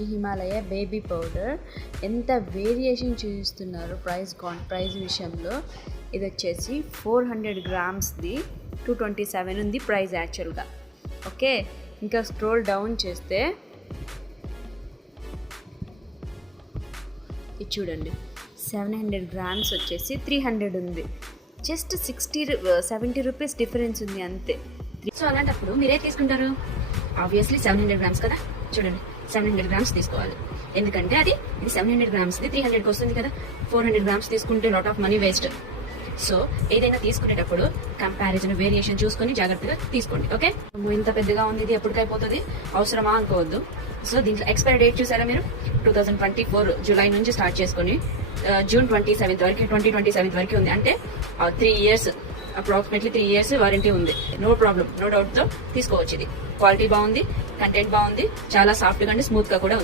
ఈ Himalaya baby powder ఎంత variation చూపిస్తున్నారు ప్రైస్ విషయంలో. ఇది వచ్చేసి 400 గ్రామ్స్ది 227 ఉంది ప్రైస్ యాక్చువల్గా. ఓకే, ఇంకా స్క్రోల్ డౌన్ చేస్తే ఇది చూడండి, 700 గ్రామ్స్ వచ్చేసి 300 ఉంది. జస్ట్ 70 రూపీస్ డిఫరెన్స్ ఉంది అంతే. సో అలాంటప్పుడు మీరే తీసుకుంటారు? ఆబ్వియస్లీ 700 గ్రామ్స్ కదా. చూడండి, 700 గ్రామ్స్ తీసుకోవాలి. ఎందుకంటే ఇది 700 గ్రామ్స్ 300కి వస్తుంది కదా. 400 గ్రామ్స్ తీసుకుంటే lot of money waste. So ఏదైనా తీసుకునేటప్పుడు కంపారిజన్ వేరియేషన్ చూసుకొని జాగ్రత్తగా తీసుకోండి. ఓకే, ఇంత పెద్దగా ఉంది, ఇది ఎప్పటికైపోతుంది, అవసరమా అనుకోవద్దు. సో దీంట్లో ఎక్స్పైరీ డేట్ చూసారా మీరు? 2024 జూలై నుంచి స్టార్ట్ చేసుకొని జూన్ 27 వరకు 2027 వరకు ఉంది. అంటే 3 years, అప్రాక్సిమేట్లీ 3 years వారంటీ ఉంది. నో ప్రాబ్లం, నో డౌట్ తో తీసుకోవచ్చు. ఇది క్వాలిటీ బాగుంది, కంటెంట్ బాగుంది, చాలా సాఫ్ట్ గా అండ్ స్మూత్ గా కూడా ఉంది.